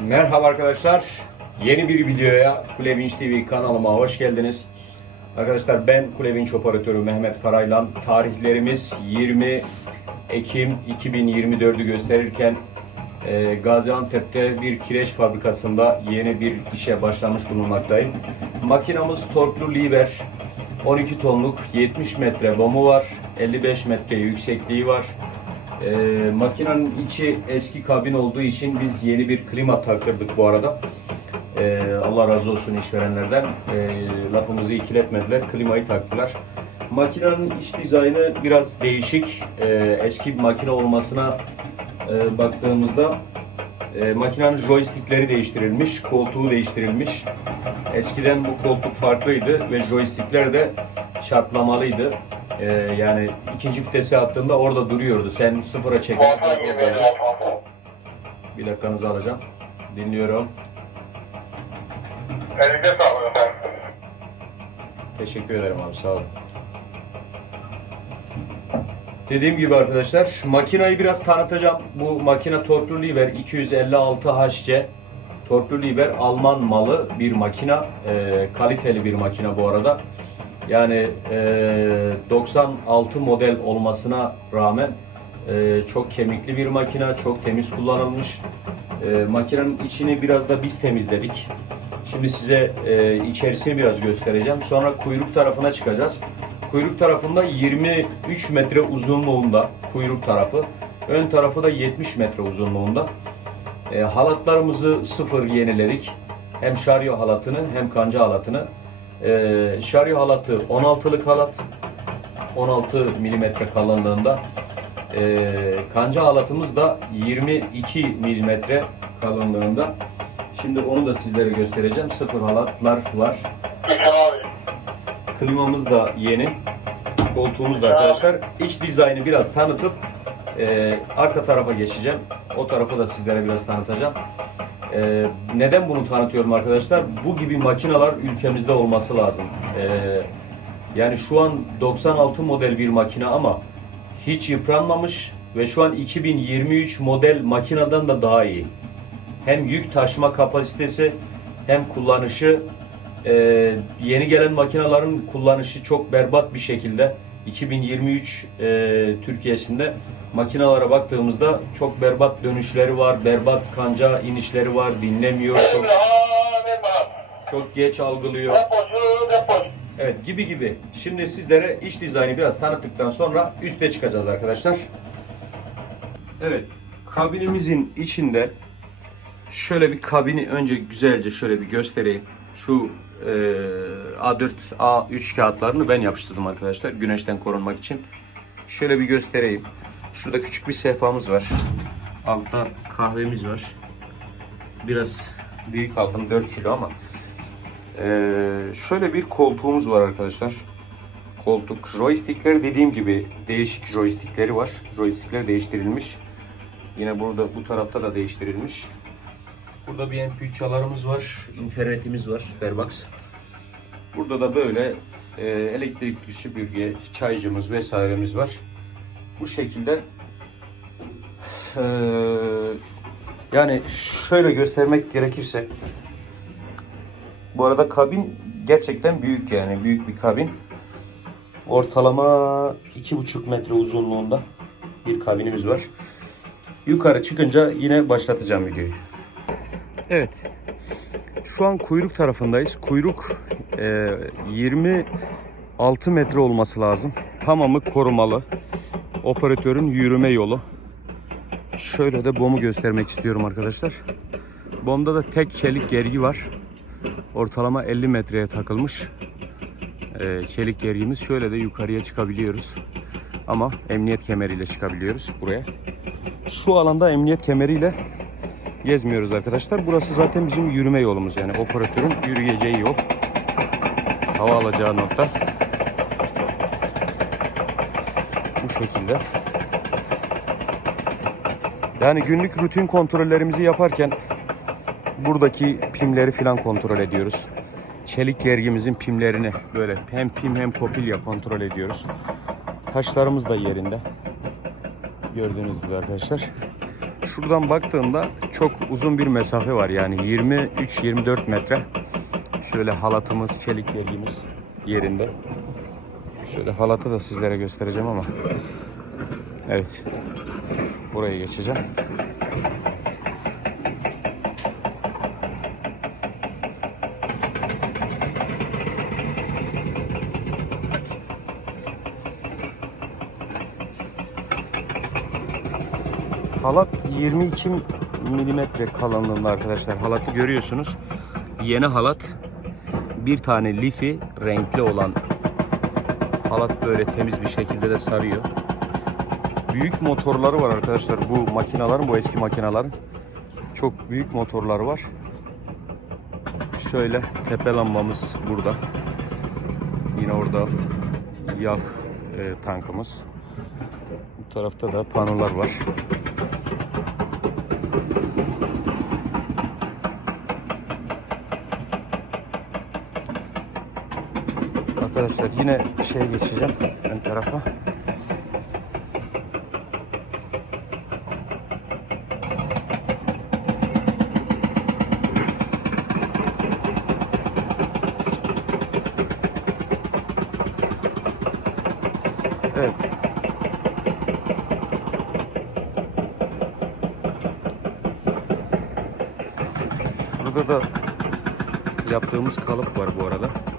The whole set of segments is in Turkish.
Merhaba arkadaşlar. Yeni bir videoya Kulevinç TV kanalıma hoş geldiniz. Arkadaşlar ben Kulevinç operatörü Mehmet Karaylan. Tarihlerimiz 20 Ekim 2024'ü gösterirken e, Gaziantep'te bir kireç fabrikasında yeni bir işe başlamış bulunmaktayım. Makinamız torklu liber. 12 tonluk 70 metre bomu var. 55 metre yüksekliği var. Ee, makinenin içi eski kabin olduğu için biz yeni bir klima taktırdık bu arada. Ee, Allah razı olsun işverenlerden. Ee, lafımızı ikiletmediler. Klimayı taktılar. Makinenin iç dizaynı biraz değişik. Ee, eski bir makine olmasına e, baktığımızda e, makinenin joystickleri değiştirilmiş, koltuğu değiştirilmiş. Eskiden bu koltuk farklıydı ve joystickler de çarplamalıydı. Ee, yani ikinci vitese attığında orada duruyordu. Sen sıfıra oradaydı. Bir dakikanızı alacağım. Dinliyorum. Elinize sağlık efendim. Teşekkür ederim abi sağ olun. Dediğim gibi arkadaşlar makinayı biraz tanıtacağım. Bu makine torklu liber 256 HC. Torklu liber Alman malı bir makina. Ee, kaliteli bir makina bu arada. Yani e, 96 model olmasına rağmen e, çok kemikli bir makina, çok temiz kullanılmış. E, makinenin içini biraz da biz temizledik. Şimdi size e, içerisini biraz göstereceğim. Sonra kuyruk tarafına çıkacağız. Kuyruk tarafında 23 metre uzunluğunda kuyruk tarafı. Ön tarafı da 70 metre uzunluğunda. E, halatlarımızı sıfır yeniledik. Hem şaryo halatını hem kanca halatını. E, şaryo halatı 16'lık halat. 16 milimetre kalınlığında. E, kanca halatımız da 22 milimetre kalınlığında. Şimdi onu da sizlere göstereceğim. Sıfır halatlar var. Klimamız da yeni. Koltuğumuz da arkadaşlar. İç dizaynı biraz tanıtıp e, arka tarafa geçeceğim. O tarafı da sizlere biraz tanıtacağım. E, neden bunu tanıtıyorum arkadaşlar? Bu gibi makineler ülkemizde olması lazım. E, yani şu an 96 model bir makine ama hiç yıpranmamış ve şu an 2023 model makineden de daha iyi. Hem yük taşıma kapasitesi hem kullanışı ee, yeni gelen makinelerin kullanışı çok berbat bir şekilde 2023 e, Türkiye'sinde makinalara baktığımızda çok berbat dönüşleri var, berbat kanca inişleri var, dinlemiyor, çok çok geç algılıyor. Evet gibi gibi. Şimdi sizlere iç dizaynı biraz tanıttıktan sonra üste çıkacağız arkadaşlar. Evet, kabinimizin içinde şöyle bir kabini önce güzelce şöyle bir göstereyim. Şu e, A4, A3 kağıtlarını ben yapıştırdım arkadaşlar güneşten korunmak için. Şöyle bir göstereyim. Şurada küçük bir sehpamız var. Altta kahvemiz var. Biraz büyük altın 4 kilo ama ee, şöyle bir koltuğumuz var arkadaşlar. Koltuk. Joystickler dediğim gibi değişik joystickleri var. Joystickler değiştirilmiş. Yine burada bu tarafta da değiştirilmiş. Burada bir MP3 çalarımız var. internetimiz var. Superbox. Burada da böyle e, elektrikli süpürge, çaycımız vesairemiz var. Bu şekilde Ee, yani şöyle göstermek gerekirse bu arada kabin gerçekten büyük yani büyük bir kabin. Ortalama iki buçuk metre uzunluğunda bir kabinimiz var. Yukarı çıkınca yine başlatacağım videoyu. Evet. Şu an kuyruk tarafındayız. Kuyruk e, 26 metre olması lazım. Tamamı korumalı. Operatörün yürüme yolu. Şöyle de bomu göstermek istiyorum arkadaşlar. Bomda da tek çelik gergi var. Ortalama 50 metreye takılmış. Ee, çelik gergimiz. Şöyle de yukarıya çıkabiliyoruz. Ama emniyet kemeriyle çıkabiliyoruz buraya. Şu alanda emniyet kemeriyle gezmiyoruz arkadaşlar. Burası zaten bizim yürüme yolumuz yani operatörün yürüyeceği yol. Hava alacağı nokta. Bu şekilde. Yani günlük rutin kontrollerimizi yaparken buradaki pimleri falan kontrol ediyoruz. Çelik gergimizin pimlerini böyle hem pim hem kopilya kontrol ediyoruz. Taşlarımız da yerinde. Gördüğünüz gibi arkadaşlar. Şuradan baktığında çok uzun bir mesafe var yani 23-24 metre. Şöyle halatımız, çelik verdiğimiz yerinde. Şöyle halatı da sizlere göstereceğim ama. Evet. Buraya geçeceğim. Halat 22 milimetre kalınlığında arkadaşlar. Halatı görüyorsunuz. Yeni halat. Bir tane lifi renkli olan halat böyle temiz bir şekilde de sarıyor. Büyük motorları var arkadaşlar bu makinaların, bu eski makinaların. Çok büyük motorları var. Şöyle tepe lambamız burada. Yine orada yağ e, tankımız. Bu tarafta da panolar var. Arkadaşlar yine şey geçeceğim ön tarafa. Evet. Şurada da yaptığımız kalıp var bu arada.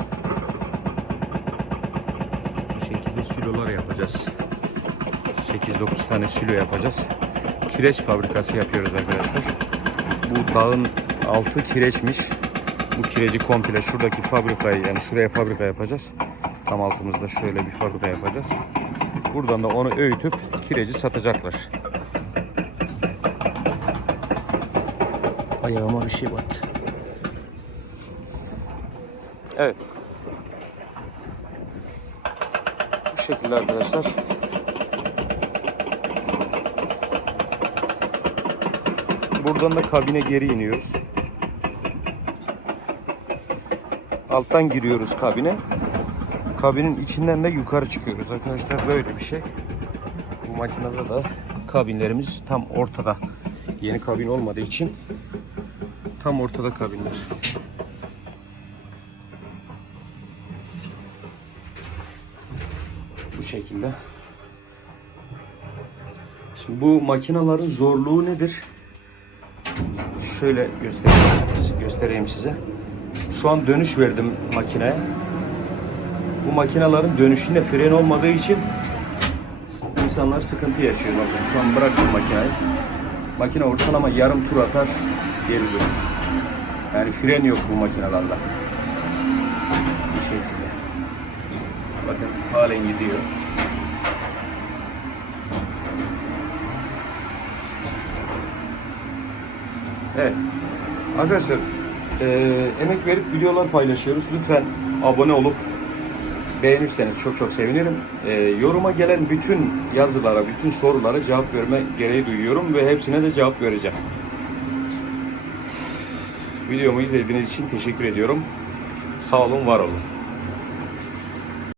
Bu şekilde silolar yapacağız. 8-9 tane silo yapacağız. Kireç fabrikası yapıyoruz arkadaşlar. Bu dağın altı kireçmiş. Bu kireci komple şuradaki fabrikayı yani şuraya fabrika yapacağız. Tam altımızda şöyle bir fabrika yapacağız. Buradan da onu öğütüp kireci satacaklar. Ayağıma bir şey battı. Evet. Bu şekilde arkadaşlar. Buradan da kabine geri iniyoruz. Alttan giriyoruz kabine. Kabinin içinden de yukarı çıkıyoruz arkadaşlar. Böyle bir şey. Bu makinede de kabinlerimiz tam ortada. Yeni kabin olmadığı için tam ortada kabinler. Şekilde. Şimdi bu makinaların zorluğu nedir? Şöyle göstereyim, göstereyim size. Şu an dönüş verdim makineye. Bu makinaların dönüşünde fren olmadığı için insanlar sıkıntı yaşıyor. Bakın şu an bıraktım makineyi. Makine ortalama yarım tur atar geri dönür. Yani fren yok bu makinalarla. Bu şekilde. Bakın halen gidiyor. Evet. Arkadaşlar eee, emek verip videolar paylaşıyoruz. Lütfen abone olup beğenirseniz çok çok sevinirim. Eee, yoruma gelen bütün yazılara, bütün sorulara cevap verme gereği duyuyorum ve hepsine de cevap vereceğim. Videomu izlediğiniz için teşekkür ediyorum. Sağ olun, var olun.